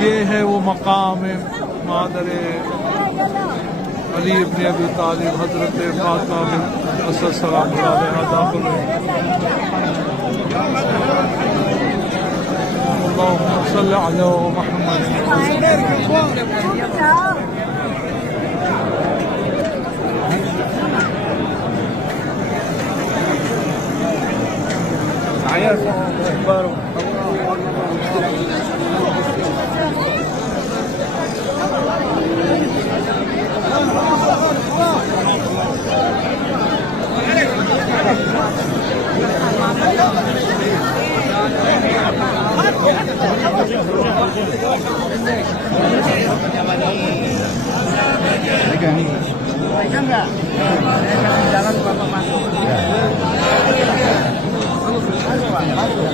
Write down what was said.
ये है वो मकाम मादर अली इब्न अबी तालिब हजरत फातिमा बिन्त सलाम अलैहा दाखिल हुए। अल्लाहुम्मा सल्लि अला Muhammad. Pegang nggak? Saya kasih jalan Bapak masuk. Masuk Pak, masuk.